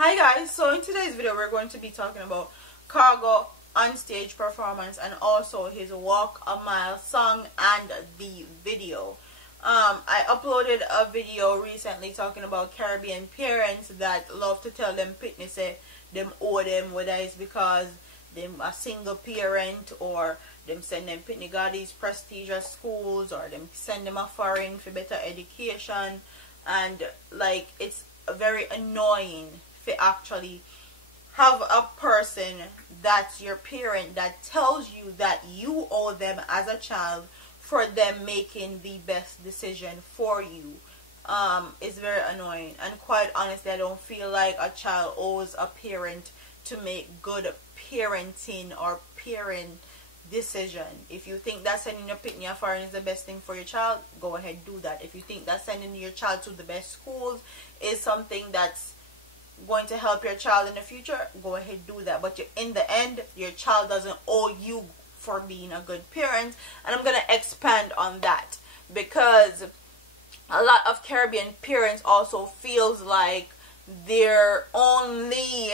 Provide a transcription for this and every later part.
Hi guys, so in today's video we're going to be talking about Cargo on stage performance and also his Walk a Mile song and the video. I uploaded a video recently talking about Caribbean parents that love to tell them pitney say them owe them, whether it's because them a single parent or them send them pitney got these prestigious schools or them send them a foreign for better education, and like it's very annoying to actually have a person that's your parent that tells you that you owe them as a child for them making the best decision for you. It's very annoying, and quite honestly I don't feel like a child owes a parent to make good parenting or parent decision. If you think that sending your pitney foreign is the best thing for your child, go ahead, do that. If you think that sending your child to the best schools is something that's going to help your child in the future, go ahead, do that. But in the end, your child doesn't owe you for being a good parent, and I'm going to expand on that because a lot of Caribbean parents also feels like they're only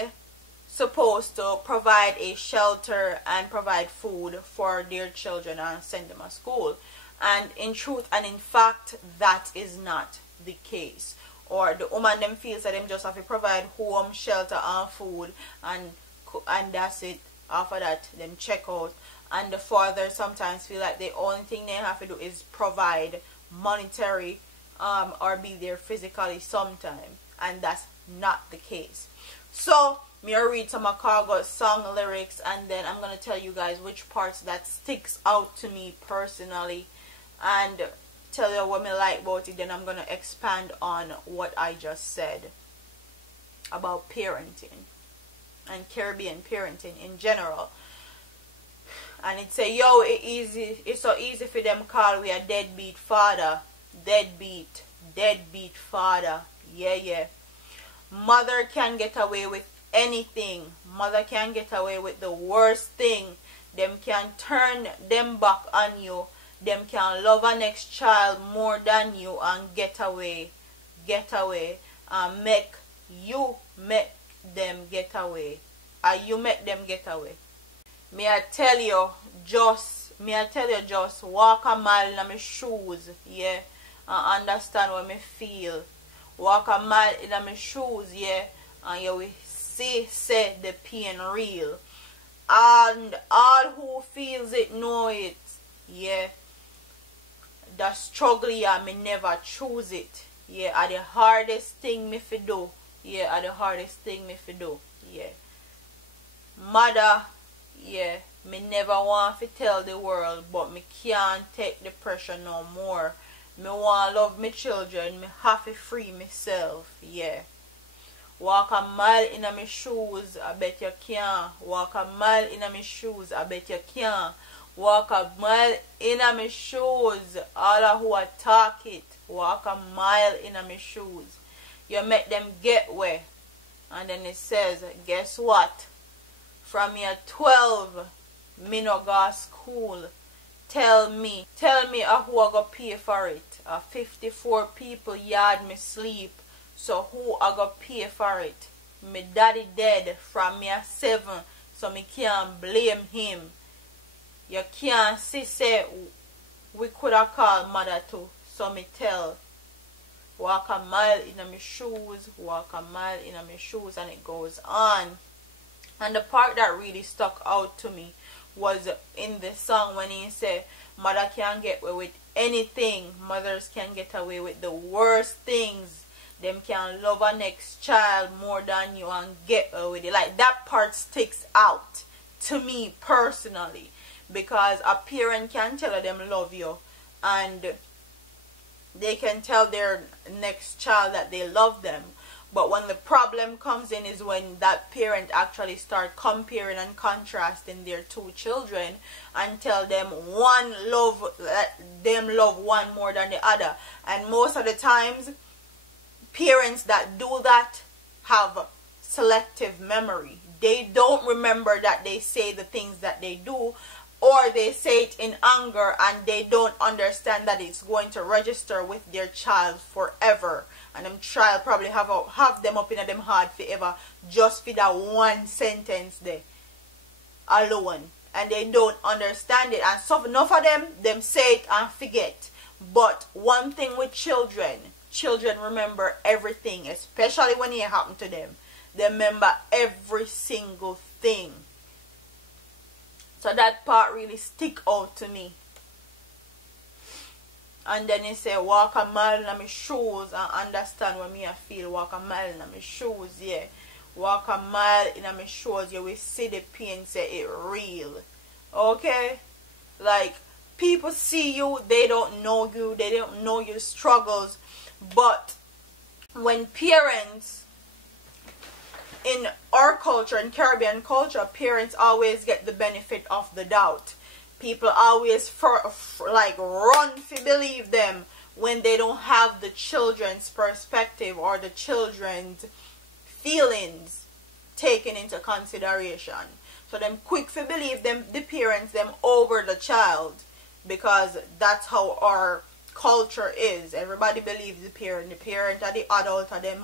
supposed to provide a shelter and provide food for their children and send them to school, and in truth and in fact that is not the case. Or the woman them feels that them just have to provide home, shelter and food, and that's it. After that them check out. And the father sometimes feel like the only thing they have to do is provide monetary or be there physically sometime, and that's not the case. So me will read some of Cargo's song lyrics, and then I'm gonna tell you guys which parts that sticks out to me personally and tell you what me like about it. Then I'm gonna expand on what I just said about parenting and Caribbean parenting in general. And it say, yo, it's so easy for them call we a deadbeat father. Deadbeat father. Yeah. Mother can get away with anything. Mother can get away with the worst thing. Them can turn them back on you. Them can love a next child more than you and get away, and make them get away. You make them get away. Me I tell you just walk a mile in my shoes, yeah, and understand what me feel. Walk a mile in my shoes, yeah, and you will say the pain real. And all who feels it know it, yeah. The struggle, yeah, me never choose it. Yeah, are the hardest thing me fi do. Yeah, are the hardest thing me fi do. Yeah. Mother, yeah, me never want to tell the world, but me can't take the pressure no more. Me want love my children, me have to free myself, yeah. Walk a mile in my shoes, I bet you can. Walk a mile in my shoes, I bet you can. Walk a mile in my shoes, all who attack it. Walk a mile in my shoes. You make them get where. And then it says, guess what? From year 12, me no go school. Tell me who I go pay for it. 54 people yard me sleep. So who I go pay for it? Me daddy dead from year 7, so me can't blame him. You can't say we could have called mother too. So me tell, walk a mile in my shoes, walk a mile in my shoes, and it goes on. And the part that really stuck out to me was in the song when he said, mother can't get away with anything. Mothers can get away with the worst things. Them can love a next child more than you and get away with it. Like that part sticks out to me personally. Because a parent can tell them love you, and they can tell their next child that they love them. But when the problem comes in is when that parent actually start comparing and contrasting their two children and tell them them love one more than the other. And most of the times, parents that do that have selective memory. They don't remember that they say the things that they do, or they say it in anger and they don't understand that it's going to register with their child forever, and them child probably have them up in them heart forever just for that one sentence there alone, and they don't understand it. And so enough of them say it and forget. But one thing with children remember everything, especially when it happened to them. They remember every single thing. So that part really stick out to me. And then he say, walk a mile in my shoes and understand what me I feel. Walk a mile in my shoes, yeah. Walk a mile in my shoes, you will see the pain, say it real. Okay? Like, people see you, they don't know you, they don't know your struggles. But when parents, in our culture, in Caribbean culture, parents always get the benefit of the doubt. People always like run to believe them when they don't have the children's perspective or the children's feelings taken into consideration. So them quick to believe them, the parents, them over the child, because that's how our culture is. Everybody believes the parent. The parent are the adult, and them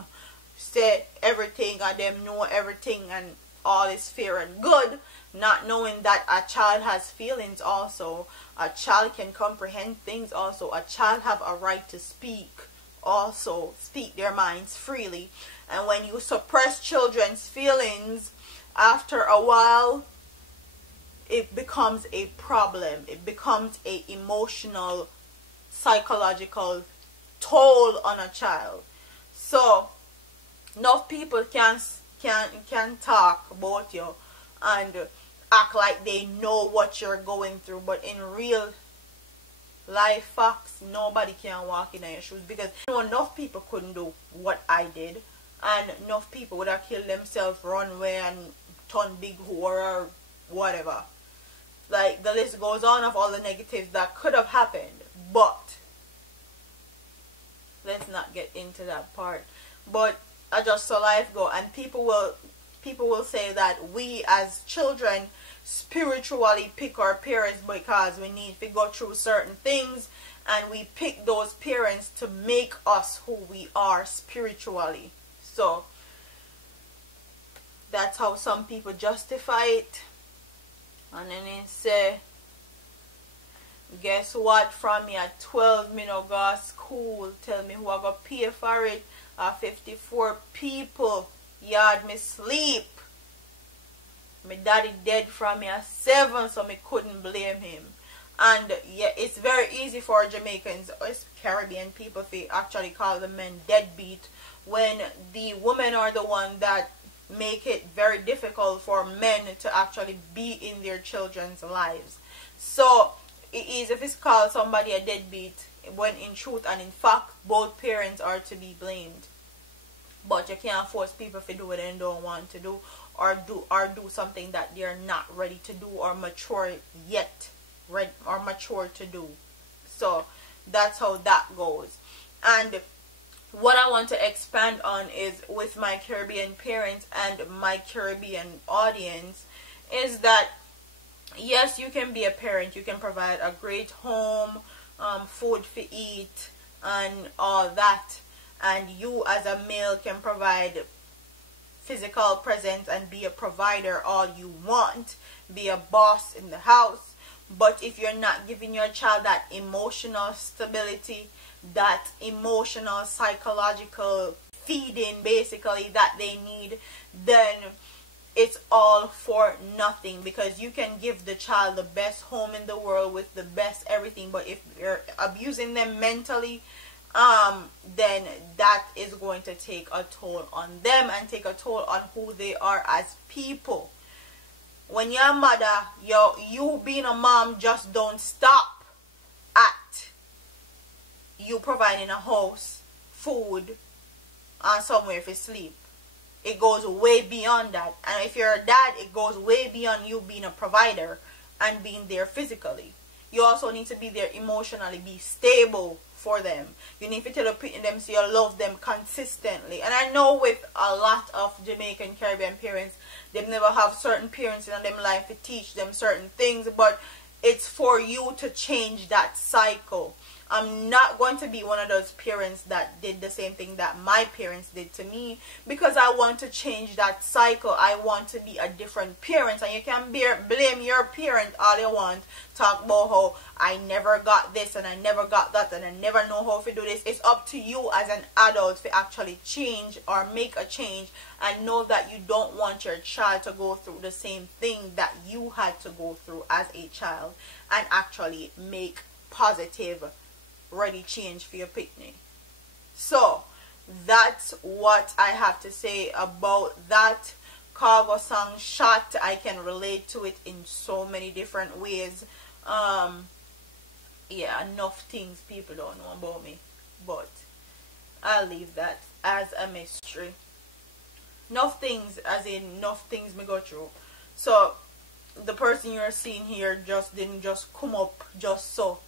say everything, and them know everything, and all is fair and good, not knowing that a child has feelings also. A child can comprehend things also. A child have a right to speak also, speak their minds freely. And when you suppress children's feelings, after a while it becomes a problem. It becomes a emotional, psychological toll on a child. So enough people can talk about you and act like they know what you're going through, but in real life facts, nobody can walk in your shoes, because enough people couldn't do what I did, and enough people would have killed themselves, run away and turn big whore or whatever. Like, the list goes on of all the negatives that could have happened, but let's not get into that part. But I just saw life go, and people will say that we as children spiritually pick our parents because we need to go through certain things, and we pick those parents to make us who we are spiritually. So that's how some people justify it. And then they say, guess what, from me at 12 me no go to school, tell me who I go pay for it. 54 people yard me sleep. My daddy dead from me at 7, so me couldn't blame him. And yeah, it's very easy for Jamaicans or Caribbean people to actually call the men deadbeat, when the women are the one that make it very difficult for men to actually be in their children's lives. So it is if it's called somebody a deadbeat, when in truth and in fact both parents are to be blamed. But you can't force people to do what they don't want to do, or do something that they're not ready to do or mature yet, or mature to do. So that's how that goes. And what I want to expand on is, with my Caribbean parents and my Caribbean audience, is that yes, you can be a parent, you can provide a great home, food to eat and all that, and you as a male can provide physical presence and be a provider all you want, be a boss in the house. But if you're not giving your child that emotional stability, that emotional psychological feeding basically that they need, then it's all for nothing. Because you can give the child the best home in the world with the best everything, but if you're abusing them mentally, then that is going to take a toll on them and take a toll on who they are as people. When you're a mother, you being a mom just don't stop at you providing a house, food, and somewhere for sleep. It goes way beyond that. And if you're a dad, it goes way beyond you being a provider and being there physically. You also need to be there emotionally, be stable for them. You need to tell them so you love them consistently. And I know with a lot of Jamaican Caribbean parents, they never have certain parents in their life to teach them certain things, but it's for you to change that cycle. I'm not going to be one of those parents that did the same thing that my parents did to me, because I want to change that cycle. I want to be a different parent. And you can blame your parent all you want. Talk about how I never got this and I never got that and I never know how to do this. It's up to you as an adult to actually change or make a change, and know that you don't want your child to go through the same thing that you had to go through as a child, and actually make positive ready change for your picnic. So that's what I have to say about that. Cargo song Shot, I can relate to it in so many different ways. Yeah, enough things people don't know about me, but I'll leave that as a mystery. Enough things, as in enough things me go through. So the person you're seeing here didn't just come up just so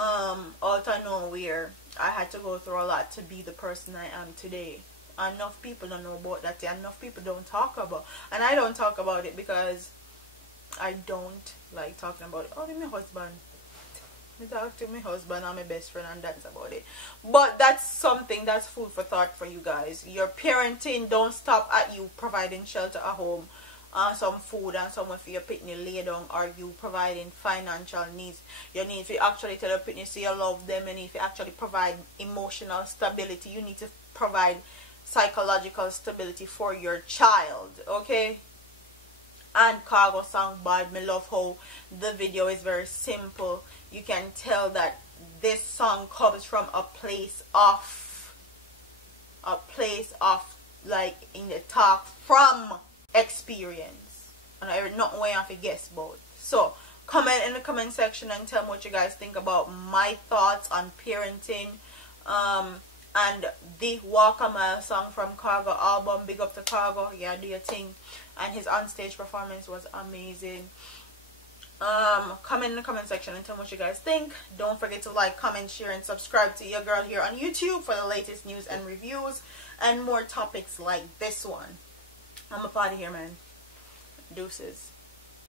out of nowhere. I had to go through a lot to be the person I am today. Enough people don't know about that. Enough people don't talk about, and I don't talk about it because I don't like talking about it. Oh, my husband. I talk to my husband and my best friend, and that's about it. But that's something, that's food for thought for you guys. Your parenting don't stop at you providing shelter at home, some food and somewhere for your picnic lay down, or you providing financial needs. You need to actually tell your picnic so you love them, and if you actually provide emotional stability, you need to provide psychological stability for your child, okay? And Cargo song Bad, me love how the video is very simple. You can tell that this song comes from a place of like in the talk from experience, and I not way I have to guess about. So comment in the comment section and tell me what you guys think about my thoughts on parenting, and the Walk a Mile song from Cargo album. Big up to Cargo, yeah, do your thing. And his onstage performance was amazing. Comment in the comment section and tell me what you guys think. Don't forget to like, comment, share, and subscribe to your girl here on YouTube for the latest news and reviews and more topics like this one. I'm up out of here, man. Deuces.